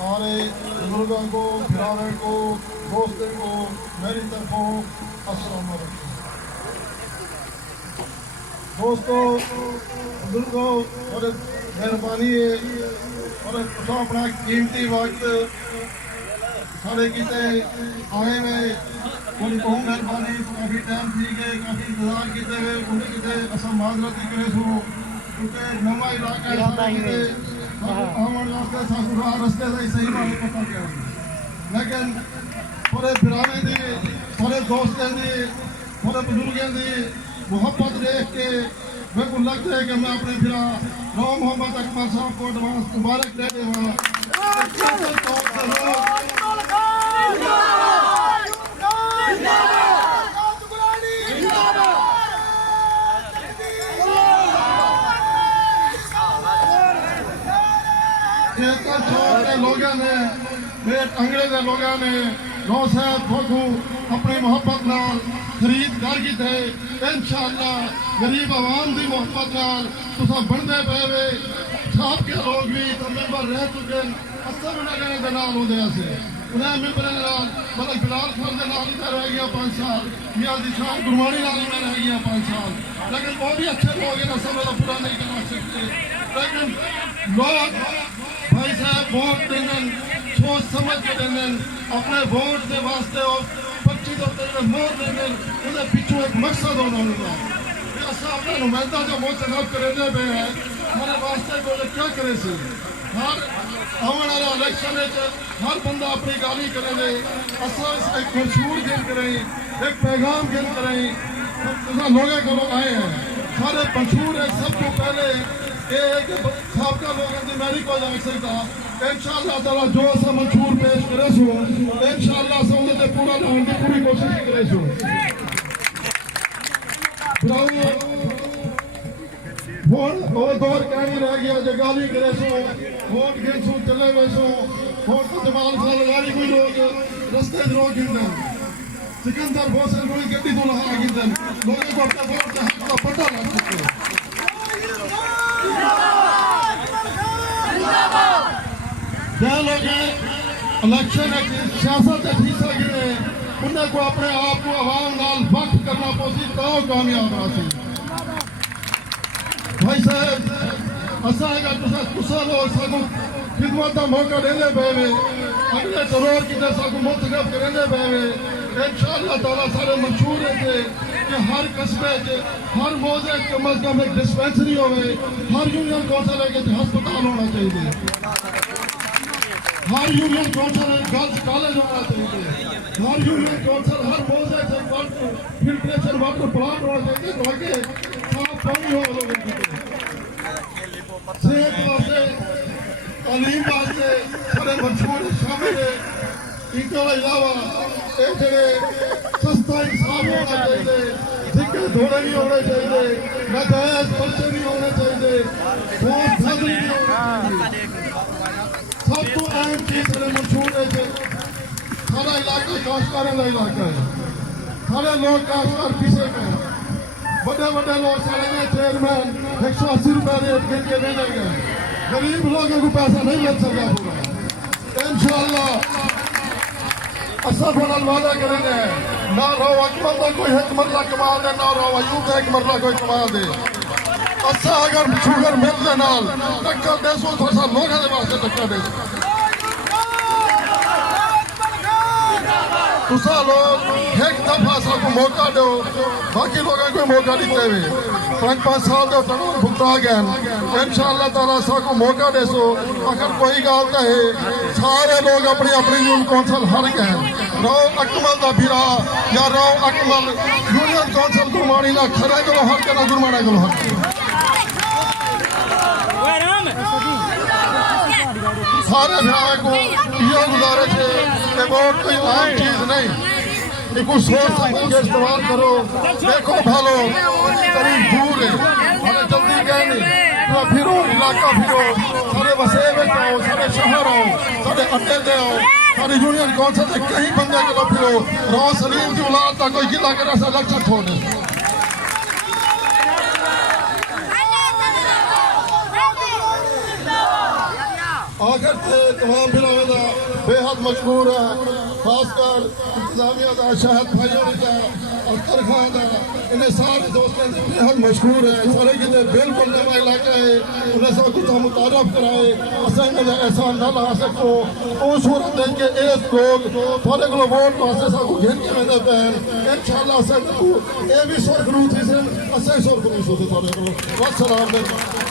سارے بزرگوں کو، بھراویں کو، دوستوں کو میری طرفوں السلام علیکم۔ دوستو بزرگوں بڑے مہربانی ہے اور اپنا قیمتی وقت سارے کتے آئے ہوئے ان کو مہربانی کافی ٹائم تھی گئے، کافی انتظار کیتے ہوئے ان کتے اصل معذرت کرے سو کیونکہ نواں علاقہ ہے آمن واسطے ساکو رستے سے صحیح بات پتہ کیا لیکن تھوڑے بھراویں دی، تھوڑے دوستیں دی، تھوڑے بزرگیں دی محبت دیکھ کے میرے کو لگتا ہے کہ میں اپنے بھرا رو محمد اکمل صاحب کو ایڈوانس مبارک دے دے ہوں۔ لوگوں نے میرے ٹنگڑے کے لوگوں نے رو صاحب کو اپنی محبت نال خرید کر کی تھے انشاءاللہ غریب عوام دی محبت نال تساں بنتے پے وے صاحب کے لوگ بھی تو ممبر رہ چکے اصل نگرے دے نال ہوندے سے انہیں ممبر نال ملک بلال خان دے نال میں رہ گیا 5 سال، میاں دی شان گرمانی نال میں رہ گیا 5 سال، لیکن وہ بھی اچھے لوگ ہیں نہ سمجھ پورا نہیں کروا سکتے، لیکن لوگ بھائی صاحب ووٹ دینن سوچ سمجھ کے دینن اپنے ووٹ دے واسطے اور 25 دفتر میں مور دینن انہیں پیچھو ایک مقصد ہونا ہوگا کہ اصلا اپنا نمائندہ جو منتخب کرنے پہ ہے ہمارے واسطے کو کیا کرے سے ہر آنے والا الیکشن ہر بندہ اپنی گالی کرے دے اصلا ایک منشور گن کریں ایک پیغام گن کریں لوگوں کو لوگ آئے ہیں سارے منشور ہے سب کو پہلے کہ سابقہ لوگوں کی میری کو جا سکتا انشاءاللہ تعالیٰ جو ایسا منشور پیش کرے سو انشاءاللہ سے انہیں پورا لاؤن کی پوری کوشش کرے سو اور دور کہیں رہ گیا جگالی کرے سو ووٹ گن سو چلے ہوئے سو ووٹ کو جمال خان لگاری کوئی لوگ رستے دروگ گندن سکندر حسین کوئی گٹی تو لہا گندن لوگوں کو اپنے ووٹ کا حق کا پتہ لگ سکتے جہاں لوگ الیکشن سیاست حصہ گرے انہیں کو اپنے آپ کو عوام نال وقت کرنا پوسی تو کامیاب آسی بھائی صاحب اسا اگر تسا لوگ ساکو خدمت کا موقع دینے پہوے اگلے ضرور کی طرح ساکو منتخب کرنے پہوے انشاءاللہ تعالیٰ سارے منشور ہیں کہ ہر قصبے ہر موضع کم از کم ایک ڈسپینسری ہوئے ہر یونین کونسل ہے کہ ہسپتال ہونا چاہیے ہر یونین کونسل گرلز کالج ہونا چاہیے ہر یونین کونسل ہر موضع سے فلٹریشن واٹر پلانٹ ہونا چاہیے تاکہ صاف پانی ہو لوگوں کی صحت واسطے تعلیم واسطے سارے منشور شامل ہے ان کے علاوہ ایک جگہ سستا انصاف ہونا چاہیے دھکے دھوڑے نہیں ہونے چاہیے ناجائز پرچے نہیں ہونے چاہیے بہت سازی نہیں ہونا چاہیے سب تو اہم چیز میرے منشور ہے کہ سارا علاقہ کاشتکاروں کا علاقہ ہے سارے لوگ کاشتکار پیچھے گئے بڑے بڑے لوگ سارے میں چیئرمین 180 روپے ریٹ گن کے دینے گئے غریب لوگوں کو پیسہ نہیں مل سکا پورا انشاءاللہ اصل فنال وعدہ کریں گے نہ رو اکمل کا کوئی ایک مرلہ کما دے نہ رو ایوب کا ایک مرلہ کوئی کما دے اچھا اگر شوگر مل دے نال ٹکر دے سو تو ایسا لوگ ہیں واسطے ٹکر دے سو تسا لوگ ایک دفعہ سا کو موقع دو باقی لوگوں کو موقع دیتے ہوئے 5 سال دے تنور بھگتا گئے انشاءاللہ تعالیٰ سا کو موقع دے سو اگر کوئی گال کہے سارے لوگ اپنی اپنی یون کونسل ہر گئے رو اکمل دا بھیرا یا رو اکمل یونین کونسل گرمانی نہ کھرے گلو ہر کے نہ گرمانے گلو ہر سارے بھیرائے کو یہ گزارش ہے کہ ووٹ کوئی عام چیز نہیں یہ کچھ سوچ سمجھ کے استعمال کرو دیکھو بھالو قریب دور ہے ہمیں جلدی گئے نہیں پھرو علاقہ پھرو سارے وسیبے آؤ سارے شہر آؤ سارے اڈے دے آؤ سارے یونین کونسل سے کہیں بندے کے لو پھرو رو سلیم کی اولاد تا کوئی گلا کرنے سے الیکشن چھوڑے آخر سے تمام بھراؤں کا بے حد مشکور ہے، خاص کر انتظامیہ کا شاہد بھائیوں کا اختر خان کا، انہیں سارے دوستوں سے بے حد مشکور ہے، سارے کتے بالکل نوا علاقہ ہے، انہیں سب کچھ متعارف کرائے، اسے انہیں احسان نہ لا سکو، اس صورت ہے کہ ایک لوگ تھوڑے کو ووٹ واسطے سب کو گھن کے میں پہن، انشاءاللہ اسے کو اے بھی سور گروہ تھی سے اسے سور گروہ سے تھوڑے کو، والسلام علیکم۔